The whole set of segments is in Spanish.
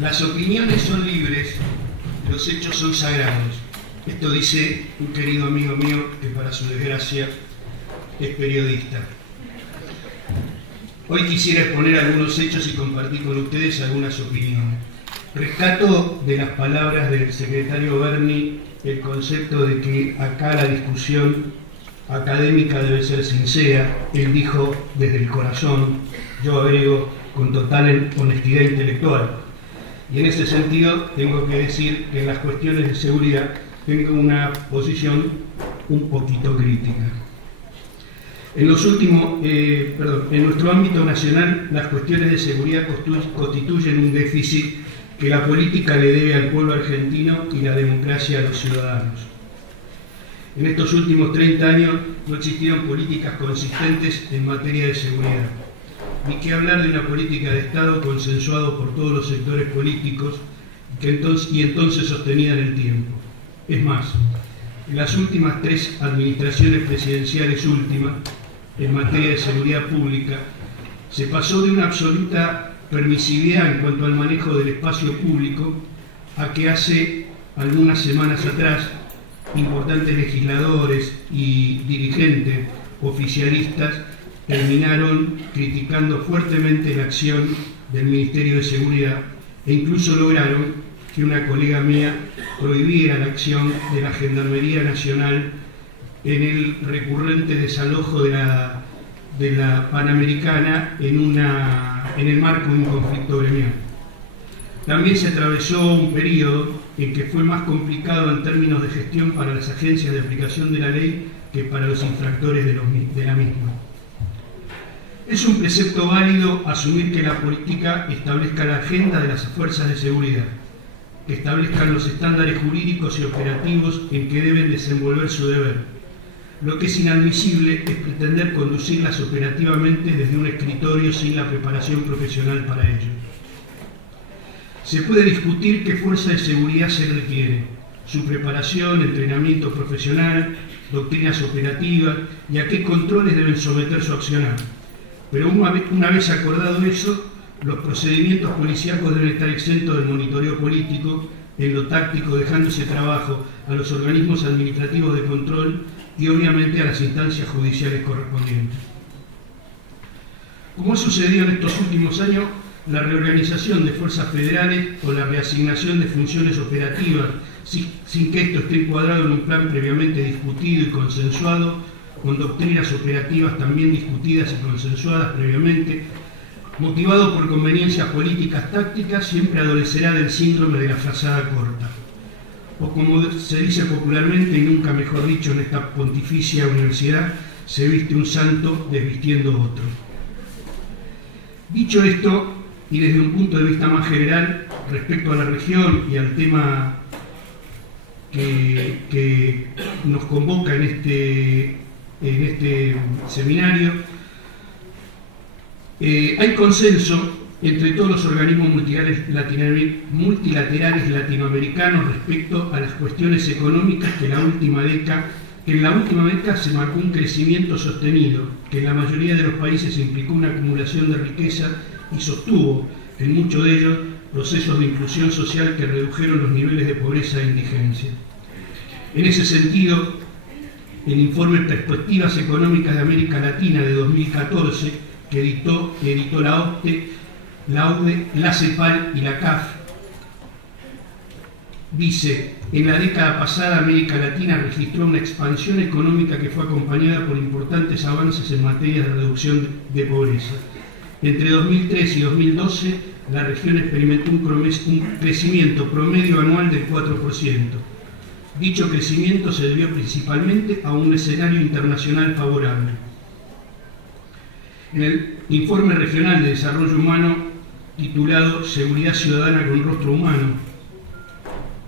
Las opiniones son libres, los hechos son sagrados. Esto dice un querido amigo mío que, para su desgracia, es periodista. Hoy quisiera exponer algunos hechos y compartir con ustedes algunas opiniones. Rescato de las palabras del secretario Berni el concepto de que acá la discusión académica debe ser sincera. Él dijo desde el corazón, yo agrego con total honestidad intelectual. Y en ese sentido tengo que decir que en las cuestiones de seguridad tengo una posición un poquito crítica. En nuestro ámbito nacional, las cuestiones de seguridad constituyen un déficit que la política le debe al pueblo argentino y la democracia a los ciudadanos. En estos últimos 30 años no existieron políticas consistentes en materia de seguridad, ni que hablar de una política de Estado consensuada por todos los sectores políticos y entonces sostenida en el tiempo. Es más, en las últimas 3 administraciones presidenciales en materia de seguridad pública, se pasó de una absoluta permisividad en cuanto al manejo del espacio público a que hace algunas semanas atrás importantes legisladores y dirigentes oficialistas terminaron criticando fuertemente la acción del Ministerio de Seguridad e incluso lograron que una colega mía prohibiera la acción de la Gendarmería Nacional en el recurrente desalojo de la Panamericana en el marco de un conflicto gremial. También se atravesó un periodo en que fue más complicado en términos de gestión para las agencias de aplicación de la ley que para los infractores de la misma. Es un precepto válido asumir que la política establezca la agenda de las fuerzas de seguridad, que establezcan los estándares jurídicos y operativos en que deben desenvolver su deber. Lo que es inadmisible es pretender conducirlas operativamente desde un escritorio sin la preparación profesional para ello. Se puede discutir qué fuerza de seguridad se requiere, su preparación, entrenamiento profesional, doctrinas operativas y a qué controles deben someter su accionar. Pero una vez acordado eso, los procedimientos policíacos deben estar exentos del monitoreo político, en lo táctico, dejándose trabajo a los organismos administrativos de control y obviamente a las instancias judiciales correspondientes. Como ha sucedido en estos últimos años, la reorganización de fuerzas federales o la reasignación de funciones operativas sin que esto esté encuadrado en un plan previamente discutido y consensuado, con doctrinas operativas también discutidas y consensuadas previamente, motivado por conveniencias políticas tácticas, siempre adolecerá del síndrome de la frazada corta. O como se dice popularmente, y nunca mejor dicho en esta pontificia universidad, se viste un santo desvistiendo otro. Dicho esto, y desde un punto de vista más general, respecto a la región y al tema que nos convoca en este seminario, hay consenso entre todos los organismos multilaterales latinoamericanos respecto a las cuestiones económicas que en la última década se marcó un crecimiento sostenido, que en la mayoría de los países implicó una acumulación de riqueza y sostuvo, en muchos de ellos, procesos de inclusión social que redujeron los niveles de pobreza e indigencia. En ese sentido, el informe Perspectivas Económicas de América Latina de 2014, que editó la OCDE, la CEPAL y la CAF, dice: en la década pasada América Latina registró una expansión económica que fue acompañada por importantes avances en materia de reducción de pobreza. Entre 2003 y 2012, la región experimentó un crecimiento promedio anual del 4%. Dicho crecimiento se debió principalmente a un escenario internacional favorable. En el Informe Regional de Desarrollo Humano, titulado Seguridad Ciudadana con Rostro Humano,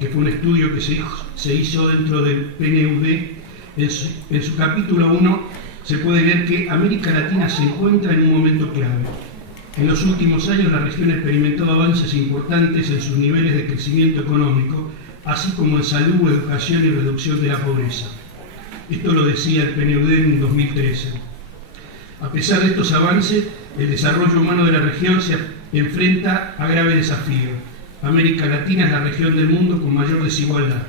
que fue un estudio que se hizo dentro del PNUD, en su capítulo 1 se puede ver que América Latina se encuentra en un momento clave. En los últimos años la región experimentó avances importantes en sus niveles de crecimiento económico, así como en salud, educación y reducción de la pobreza. Esto lo decía el PNUD en 2013. A pesar de estos avances, el desarrollo humano de la región se enfrenta a graves desafíos. América Latina es la región del mundo con mayor desigualdad.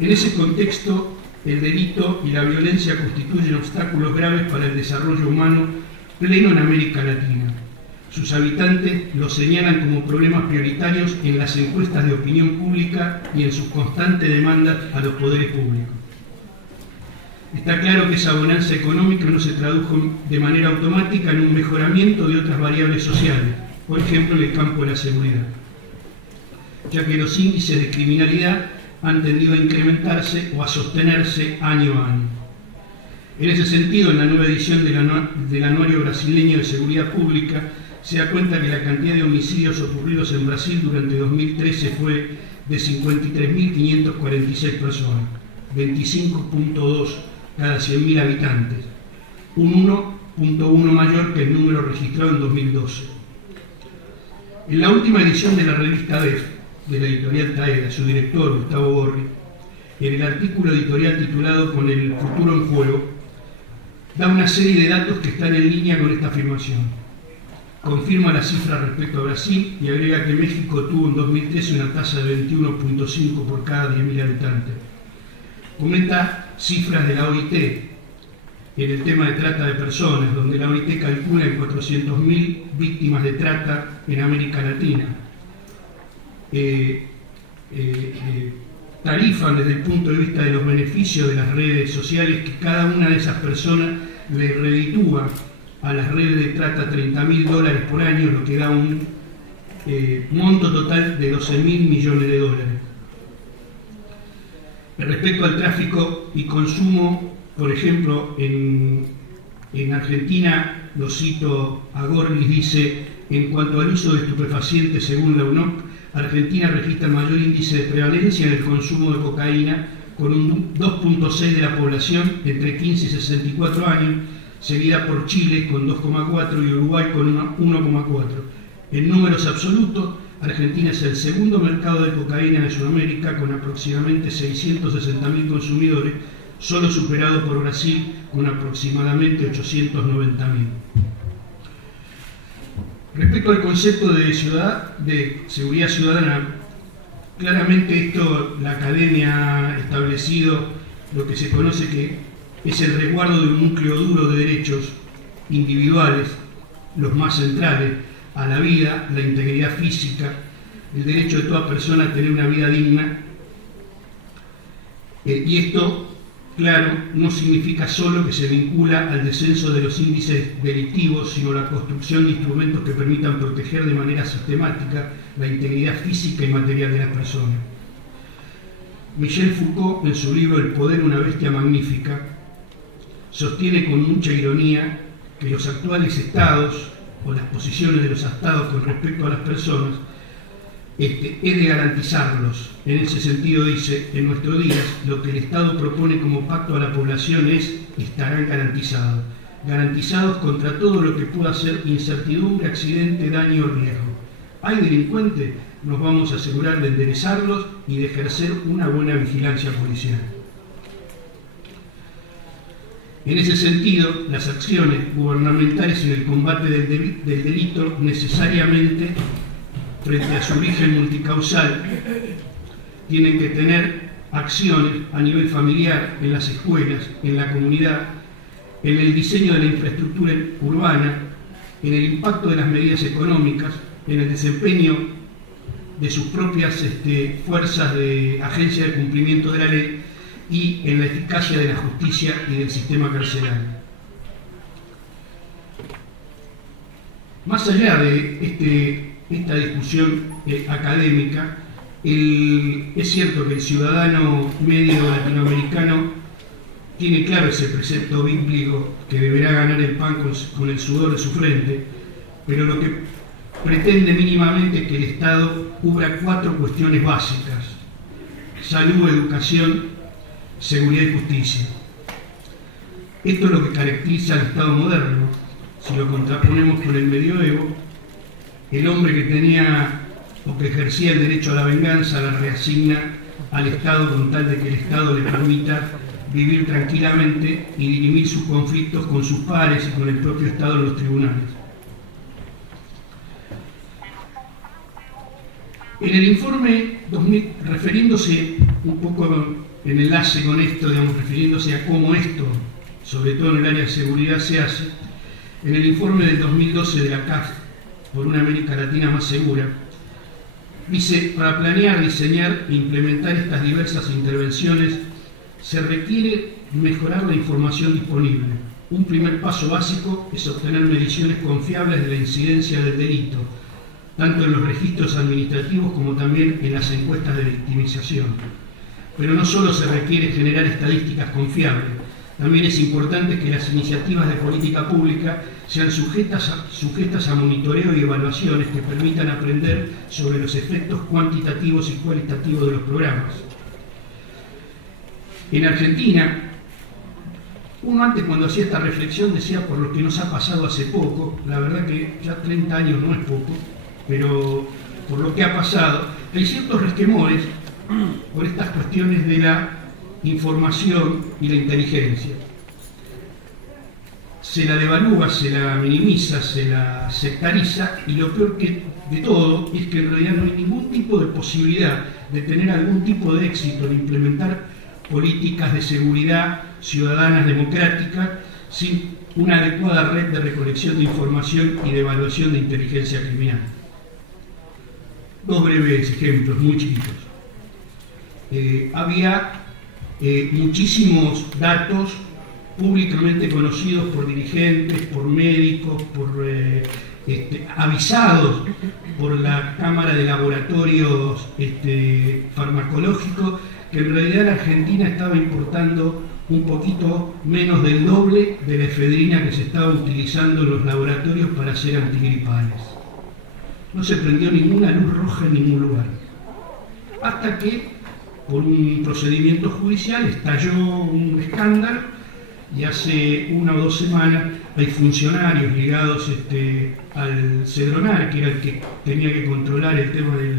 En ese contexto, el delito y la violencia constituyen obstáculos graves para el desarrollo humano pleno en América Latina. Sus habitantes lo señalan como problemas prioritarios en las encuestas de opinión pública y en sus constantes demandas a los poderes públicos. Está claro que esa bonanza económica no se tradujo de manera automática en un mejoramiento de otras variables sociales, por ejemplo en el campo de la seguridad, ya que los índices de criminalidad han tendido a incrementarse o a sostenerse año a año. En ese sentido, en la nueva edición del Anuario Brasileño de Seguridad Pública, se da cuenta que la cantidad de homicidios ocurridos en Brasil durante 2013 fue de 53.546 personas, 25.2 cada 100.000 habitantes, un 1.1 mayor que el número registrado en 2012. En la última edición de la revista DEF, de la editorial Taeda, su director, Gustavo Borri, en el artículo editorial titulado Con el futuro en juego, da una serie de datos que están en línea con esta afirmación. Confirma las cifras respecto a Brasil y agrega que México tuvo en 2013 una tasa de 21.5 por cada 10.000 habitantes. Comenta cifras de la OIT en el tema de trata de personas, donde la OIT calcula en 400.000 víctimas de trata en América Latina. Tarifan desde el punto de vista de los beneficios de las redes sociales que cada una de esas personas le reditúa a las redes de trata $30.000 por año, lo que da un monto total de $12.000 millones. Respecto al tráfico y consumo, por ejemplo, en Argentina, lo cito a Gorlis, dice: en cuanto al uso de estupefacientes, según la UNOC, Argentina registra el mayor índice de prevalencia en el consumo de cocaína, con un 2.6 de la población entre 15 y 64 años, seguida por Chile con 2,4 y Uruguay con 1,4. En números absolutos, Argentina es el segundo mercado de cocaína de Sudamérica, con aproximadamente 660.000 consumidores, solo superado por Brasil con aproximadamente 890.000. Respecto al concepto de seguridad ciudadana, claramente esto la academia ha establecido lo que se conoce que es el resguardo de un núcleo duro de derechos individuales, los más centrales, a la vida, la integridad física, el derecho de toda persona a tener una vida digna. Y esto, claro, no significa solo que se vincula al descenso de los índices delictivos, sino la construcción de instrumentos que permitan proteger de manera sistemática la integridad física y material de las personas. Michel Foucault, en su libro El poder, una bestia magnífica, sostiene con mucha ironía que los actuales estados o las posiciones de los estados con respecto a las personas es de garantizarlos. En ese sentido dice: en nuestros días lo que el Estado propone como pacto a la población es: estarán garantizados contra todo lo que pueda ser incertidumbre, accidente, daño o riesgo. ¿Hay delincuentes? Nos vamos a asegurar de enderezarlos y de ejercer una buena vigilancia policial. En ese sentido, las acciones gubernamentales en el combate del delito necesariamente, frente a su origen multicausal, tienen que tener acciones a nivel familiar, en las escuelas, en la comunidad, en el diseño de la infraestructura urbana, en el impacto de las medidas económicas, en el desempeño de sus propias fuerzas de agencia de cumplimiento de la ley y en la eficacia de la justicia y del sistema carcelario. Más allá de esta discusión académica, es cierto que el ciudadano medio latinoamericano tiene claro ese precepto bíblico que deberá ganar el pan con el sudor de su frente, pero lo que pretende mínimamente es que el Estado cubra 4 cuestiones básicas: salud, educación, seguridad y justicia. Esto es lo que caracteriza al Estado moderno. Si lo contraponemos con el medioevo, el hombre que tenía o que ejercía el derecho a la venganza la reasigna al Estado con tal de que el Estado le permita vivir tranquilamente y dirimir sus conflictos con sus pares y con el propio Estado en los tribunales. En el informe 2000, refiriéndose un poco en enlace con esto, digamos, refiriéndose a cómo esto, sobre todo en el área de seguridad, se hace, en el informe del 2012 de la CAF, por una América Latina más segura, dice: para planear, diseñar e implementar estas diversas intervenciones se requiere mejorar la información disponible. Un primer paso básico es obtener mediciones confiables de la incidencia del delito, tanto en los registros administrativos como también en las encuestas de victimización. Pero no solo se requiere generar estadísticas confiables, también es importante que las iniciativas de política pública sean sujetas a monitoreo y evaluaciones que permitan aprender sobre los efectos cuantitativos y cualitativos de los programas. En Argentina, uno antes, cuando hacía esta reflexión, decía por lo que nos ha pasado hace poco. La verdad que ya 30 años no es poco, pero por lo que ha pasado, hay ciertos resquemores por estas cuestiones de la información y la inteligencia. Se la devalúa, se la minimiza, se la sectariza, y lo peor de todo es que en realidad no hay ningún tipo de posibilidad de tener algún tipo de éxito en implementar políticas de seguridad ciudadanas democráticas sin una adecuada red de recolección de información y de evaluación de inteligencia criminal. Dos breves ejemplos muy chiquitos. Había muchísimos datos públicamente conocidos por dirigentes, por médicos, por avisados por la Cámara de Laboratorios Farmacológicos, que en realidad la Argentina estaba importando un poquito menos del doble de la efedrina que se estaba utilizando en los laboratorios para hacer antigripales. No se prendió ninguna luz roja en ningún lugar, hasta que por un procedimiento judicial estalló un escándalo, y hace 1 o 2 semanas hay funcionarios ligados al Cedronar, que era el que tenía que controlar el tema de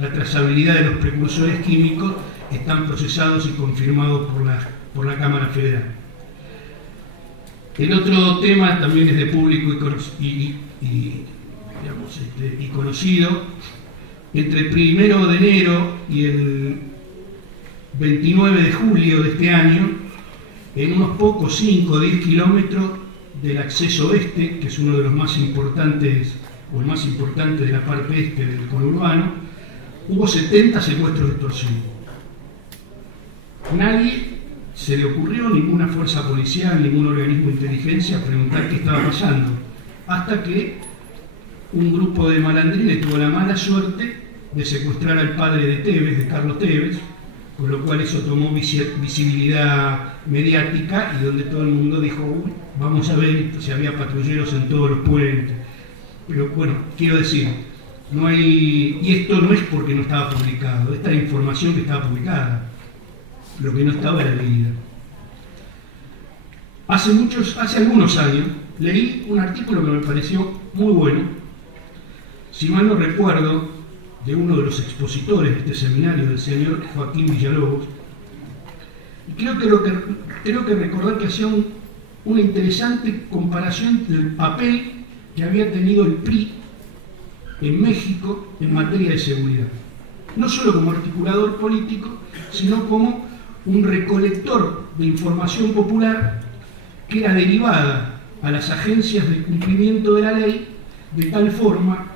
la trazabilidad de los precursores químicos, están procesados y confirmados por la Cámara Federal. El otro tema también es de público y conocido. Entre el 1 de enero y el 29 de julio de este año, en unos pocos 5 o 10 kilómetros del acceso oeste, que es uno de los más importantes, o el más importante de la parte este del conurbano, hubo 70 secuestros de extorsión. Nadie se le ocurrió, ninguna fuerza policial, ningún organismo de inteligencia, preguntar qué estaba pasando, hasta que un grupo de malandrines tuvo la mala suerte de secuestrar al padre de Tevez, de Carlos Tevez, con lo cual eso tomó visibilidad mediática, y donde todo el mundo dijo: uy, vamos a ver si había patrulleros en todos los puentes. Pero bueno, quiero decir, no hay, y esto no es porque no estaba publicado, esta era información que estaba publicada, lo que no estaba era leída. Hace algunos años leí un artículo que me pareció muy bueno, si mal no recuerdo, de uno de los expositores de este seminario, del señor Joaquín Villalobos, y creo que recordar que hacía una interesante comparación del papel que había tenido el PRI en México en materia de seguridad, no solo como articulador político, sino como un recolector de información popular que era derivada a las agencias de cumplimiento de la ley, de tal forma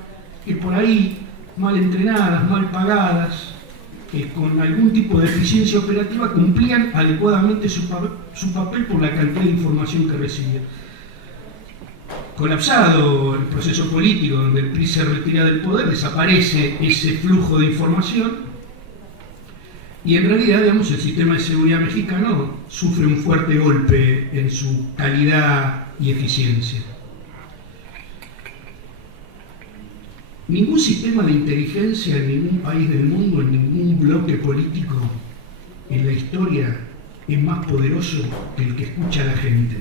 que por ahí, mal entrenadas, mal pagadas, con algún tipo de eficiencia operativa, cumplían adecuadamente su papel por la cantidad de información que recibían. Colapsado el proceso político, donde el PRI se retira del poder, desaparece ese flujo de información, y en realidad, digamos, el sistema de seguridad mexicano sufre un fuerte golpe en su calidad y eficiencia. Ningún sistema de inteligencia en ningún país del mundo, en ningún bloque político en la historia, es más poderoso que el que escucha a la gente.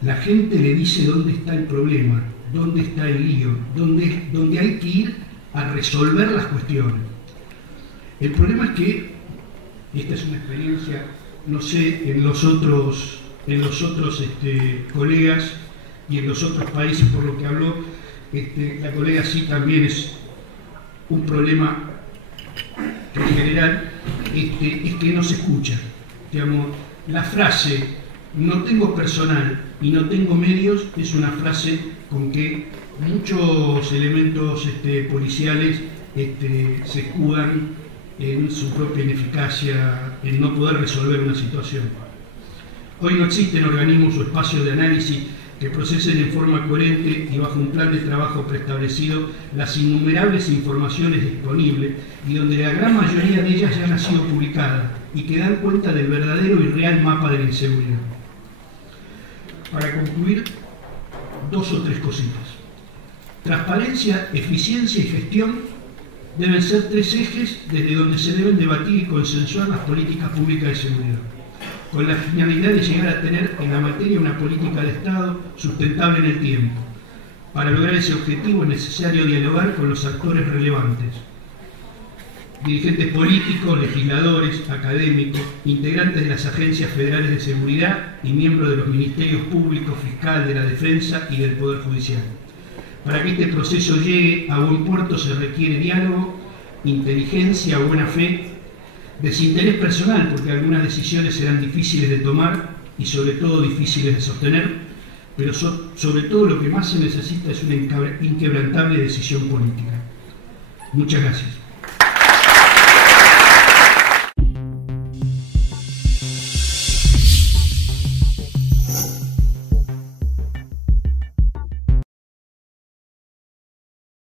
La gente le dice dónde está el problema, dónde está el lío, dónde hay que ir a resolver las cuestiones. El problema es que, y esta es una experiencia, no sé, en los otros colegas y en los otros países por lo que habló, la colega sí también es un problema que en general es que no se escucha. Digamos, la frase "no tengo personal y no tengo medios" es una frase con que muchos elementos policiales se escudan en su propia ineficacia, en no poder resolver una situación. Hoy no existen organismos o espacios de análisis que procesen en forma coherente y bajo un plan de trabajo preestablecido las innumerables informaciones disponibles y donde la gran mayoría de ellas ya han sido publicadas y que dan cuenta del verdadero y real mapa de la inseguridad. Para concluir, 2 o 3 cositas. Transparencia, eficiencia y gestión deben ser 3 ejes desde donde se deben debatir y consensuar las políticas públicas de seguridad, con la finalidad de llegar a tener en la materia una política de Estado sustentable en el tiempo. Para lograr ese objetivo es necesario dialogar con los actores relevantes: dirigentes políticos, legisladores, académicos, integrantes de las agencias federales de seguridad y miembros de los ministerios públicos, fiscal, de la defensa y del Poder Judicial. Para que este proceso llegue a buen puerto se requiere diálogo, inteligencia, buena fe, desinterés personal, porque algunas decisiones serán difíciles de tomar y sobre todo difíciles de sostener, pero sobre todo lo que más se necesita es una inquebrantable decisión política. Muchas gracias.